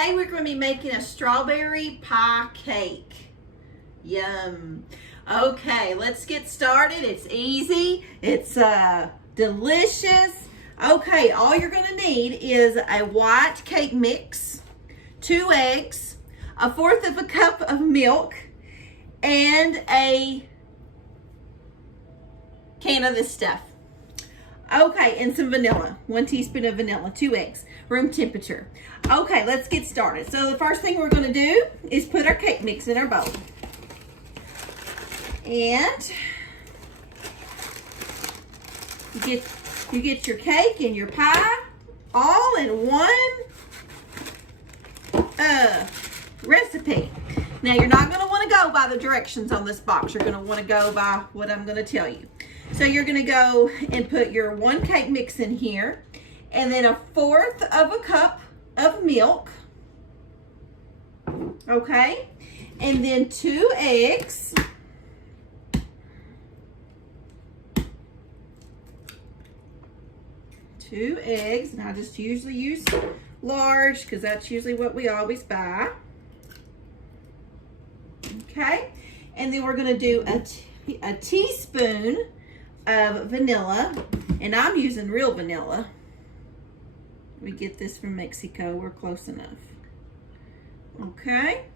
today we're going to be making a strawberry pie cake. Yum. Okay, let's get started. It's easy. It's delicious. Okay, all you're going to need is a white cake mix, 2 eggs, 1/4 of a cup of milk, and a can of this stuff. Okay, and some vanilla. 1 teaspoon of vanilla, 2 eggs, room temperature. Okay, let's get started. So the first thing we're going to do is put our cake mix in our bowl. And you get your cake and your pie all in one recipe. Now you're not going to want to go by the directions on this box. You're going to want to go by what I'm going to tell you. So you're going to go and put your 1 cake mix in here, and then 1/4 of a cup of milk. Okay, and then 2 eggs. And I just usually use large because that's usually what we always buy. Okay, and then we're going to do a teaspoon of vanilla, and I'm using real vanilla. We get this from Mexico. We're close enough. Okay,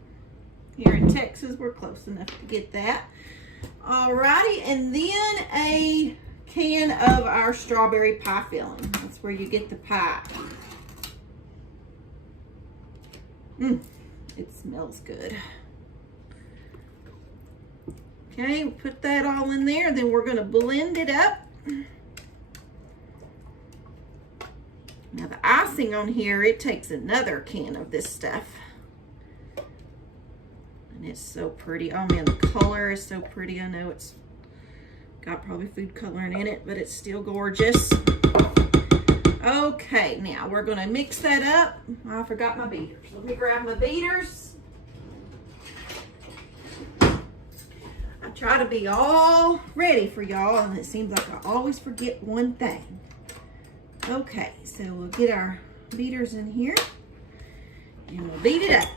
here in Texas we're close enough to get that. Alrighty, and then a can of our strawberry pie filling. That's where you get the pie. It smells good. Okay, put that all in there, then we're going to blend it up. Now the icing on here, it takes another can of this stuff. And it's so pretty. Oh man, the color is so pretty. I know it's got probably food coloring in it, but it's still gorgeous. Okay, now we're going to mix that up. Oh, I forgot my beaters. Let me grab my beaters. I try to be all ready for y'all, and it seems like I always forget one thing. Okay, so we'll get our beaters in here, and we'll beat it up.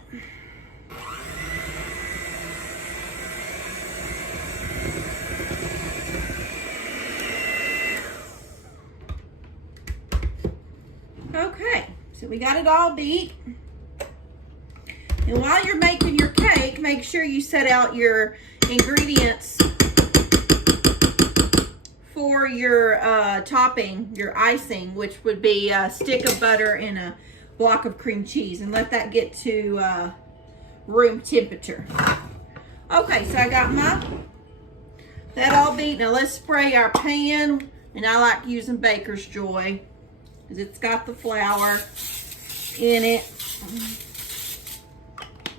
Okay, so we got it all beat. And while you're making your cake, make sure you set out your ingredients for your topping, your icing, which would be a stick of butter and a block of cream cheese, and let that get to room temperature. Okay, so I got that all beat. Now let's spray our pan, and I like using Baker's Joy because it's got the flour in it.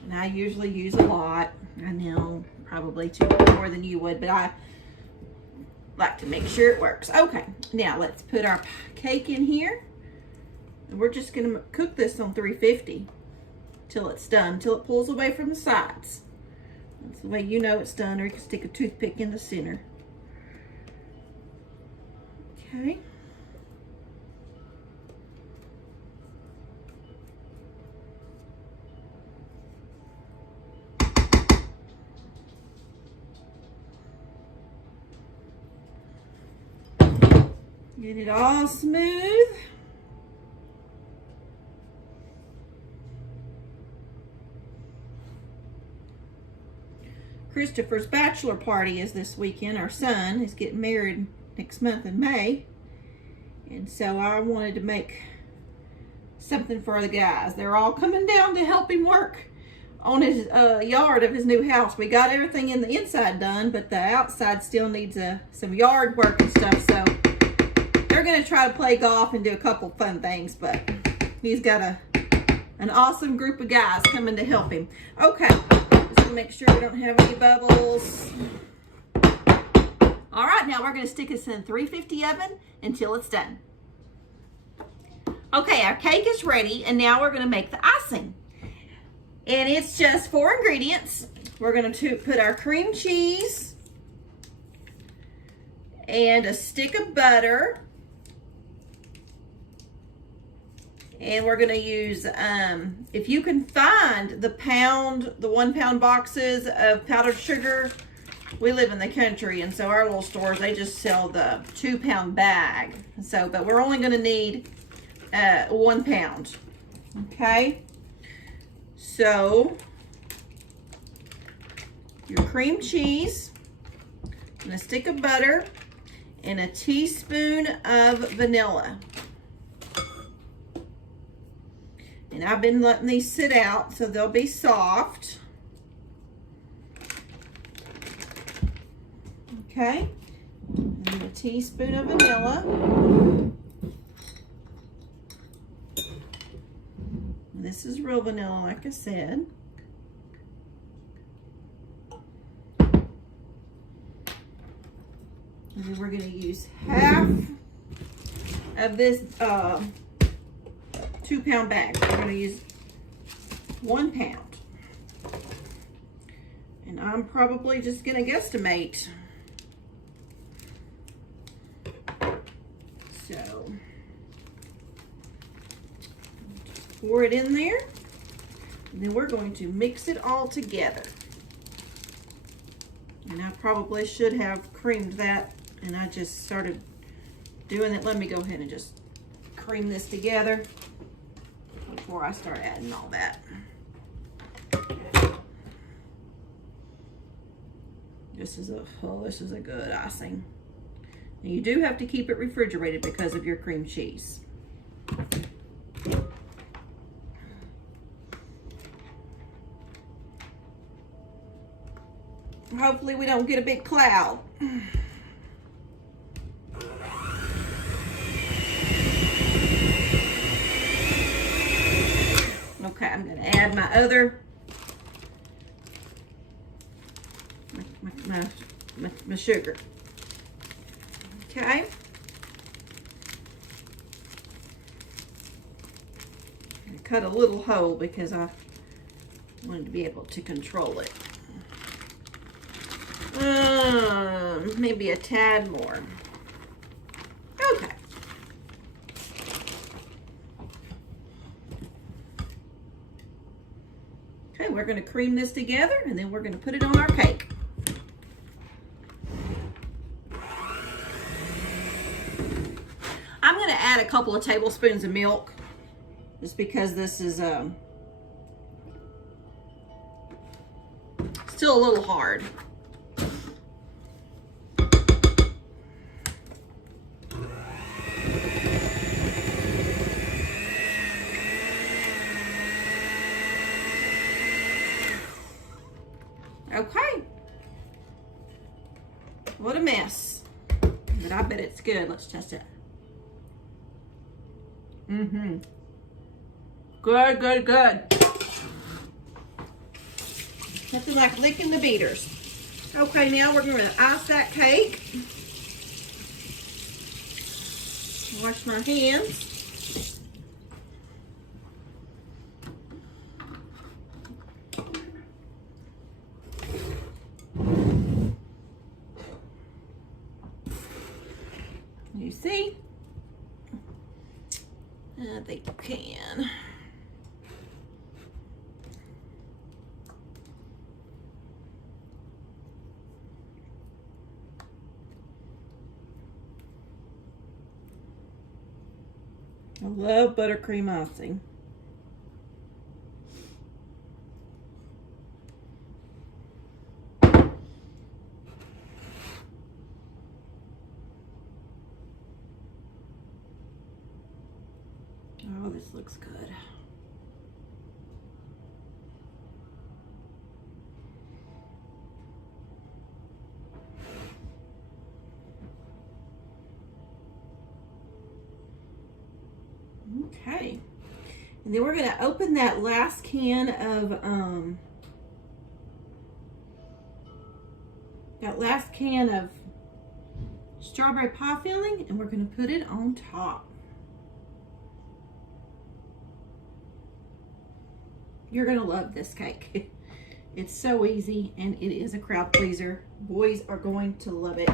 And I usually use a lot. I know, probably more than you would, but I like to make sure it works. Okay, now let's put our cake in here. And we're just gonna cook this on 350 till it's done, till it pulls away from the sides. That's the way you know it's done, or you can stick a toothpick in the center. Okay. Get it all smooth. Christopher's bachelor party is this weekend. Our son is getting married next month in May. And so I wanted to make something for the guys. They're all coming down to help him work on his yard of his new house. We got everything in the inside done, but the outside still needs some yard work and stuff. So they're going to try to play golf and do a couple fun things, but he's got an awesome group of guys coming to help him. Okay, just to make sure we don't have any bubbles. All right, now we're going to stick this in a 350 oven until it's done. Okay, our cake is ready, and now we're going to make the icing. And it's just 4 ingredients. We're going to put our cream cheese and a stick of butter And we're gonna use, if you can find the 1 pound boxes of powdered sugar. We live in the country, and so our little stores, they just sell the 2 pound bag. So, but we're only gonna need 1 pound, okay? So, your cream cheese, and a stick of butter, and a teaspoon of vanilla. And I've been letting these sit out so they'll be soft. Okay, and a teaspoon of vanilla. This is real vanilla, like I said. And then we're going to use half of this 2 pound bag. We're going to use 1 pound. And I'm probably just going to guesstimate. So, pour it in there. And then we're going to mix it all together. And I probably should have creamed that, and I just started doing it. Let me go ahead and just cream this together before I start adding all that. This is a good icing. Now you do have to keep it refrigerated because of your cream cheese. Hopefully we don't get a big cloud. Okay, I'm going to add my other, my sugar. Okay. I cut a little hole because I wanted to be able to control it. Maybe a tad more. Okay. Okay, we're going to cream this together, and then we're going to put it on our cake. I'm going to add a couple of tablespoons of milk, just because this is still a little hard. Okay. What a mess. But I bet it's good. Let's test it. Good, good, good. Nothing like licking the beaters. Okay, now we're going to ice that cake. Wash my hands. You see? I think you can. I love buttercream icing. Oh, this looks good. Okay. And then we're going to open that last can of strawberry pie filling, and we're going to put it on top. You're going to love this cake. It's so easy, and it is a crowd pleaser. Boys are going to love it.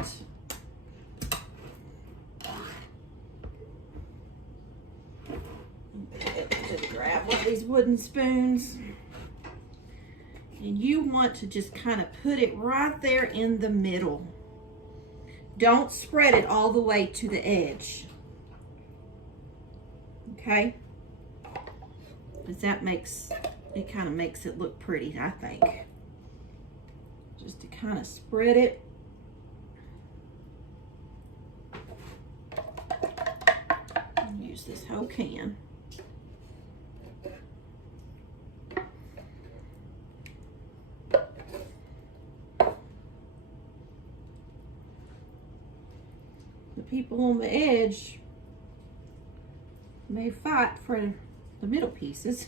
these wooden spoons. And you want to just kind of put it right there in the middle. Don't spread it all the way to the edge. Okay? Because that makes, it kind of makes it look pretty, I think. Just to kind of spread it. Use this whole can. The people on the edge may fight for the middle pieces.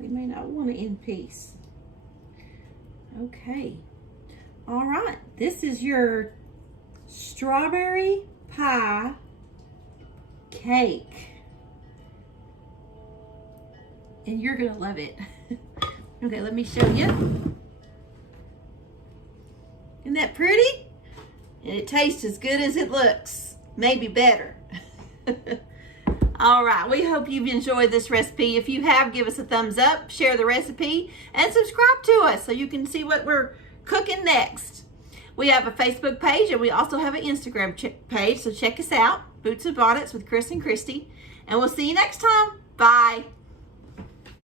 They may not want it in piece. Okay. All right. This is your strawberry pie cake. And you're going to love it. Okay, let me show you. Isn't that pretty? And it tastes as good as it looks. Maybe better. All right, we hope you've enjoyed this recipe. If you have, give us a thumbs up, share the recipe, and subscribe to us so you can see what we're cooking next. We have a Facebook page, and we also have an Instagram page, so check us out, Boots and Bonnets with Chris and Christy. And we'll see you next time. Bye.